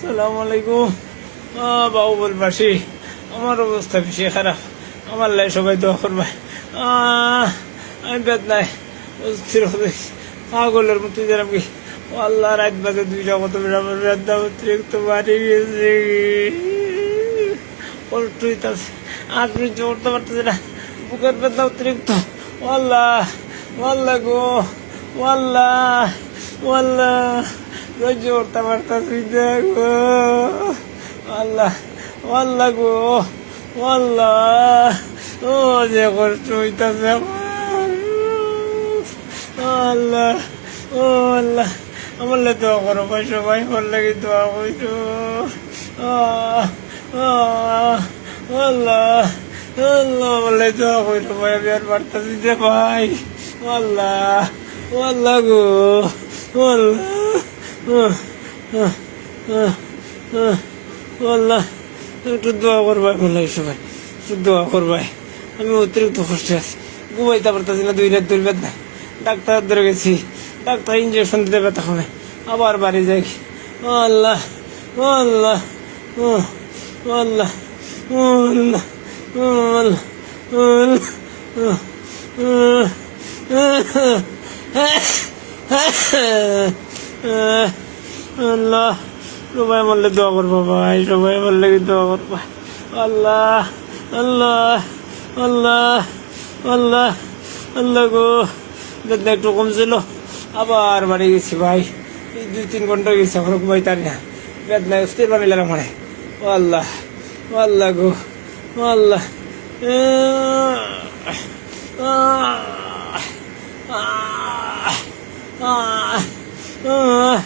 সালাম আলাইকুম। বাবুবল বাসি আমার অবস্থা বেশি খারাপ। আমার লাই সবাই দোয়া করবে। আমি বেদ নাই, অস্থির হতে পাগলের মতো যেরকম কি। আল্লাহ, রাত বাজে দুইটা কত বেড়ে অতিরিক্ত বাড়ি গেছে। কষ্ট হইতাছে আট মিনিট চড়তে পারতেছে না। বুকের বেদনা অতিরিক্ত। আল্লাহ আল্লাহ গো আল্লাহ আল্লাহ। সহ্য করতে পারতাছি গো আল্লাহ আল্লাহ গো, আল্লাহ। ও যে কষ্ট হইতাছে আল্লাহ, ও আল্লাহ। আমার লে দোয়া করো ভাই, সবাই আমার লাগে দোয়া করো। আহ আহ আল্লাহ আল্লাহ, আমার লে দোয়া করো ভাই, আমি আর পারতাছি যে ভাই। আল্লাহ আল্লাহ গো, আল্লাহ। আল্লাহ একটু দোয়া করবাই বললাই সবাই একটু দোয়া করবাই আমি অতিরিক্ত কষ্টে আছি ঘুমাইতে পারতেছি না দুই রাত দুই না ডাক্তার ধরে গেছি ডাক্তার ইঞ্জেকশন দিতে ব্যথা হবে আবার বাড়ি যাই আল্লাহ আল্লাহ আল্লাহ আল্লাহ আল্লাহ আল্লাহ আল্লাহ সবাই বললে দোয়া করব ভাই সবাই বললে কি দোয়া করব আল্লাহ আল্লাহ আল্লাহ আল্লাহ আল্লাহ গো বেদনা একটু কমছিল, আবার বাড়ি গেছি ভাই। দুই তিন ঘণ্টা গেছি, এখন ঘুমাই তারি না। বেদনা স্থির বানিল মানে আল্লাহ আল্লাহ গো আল্লাহ। আহ। আহ আহ আহ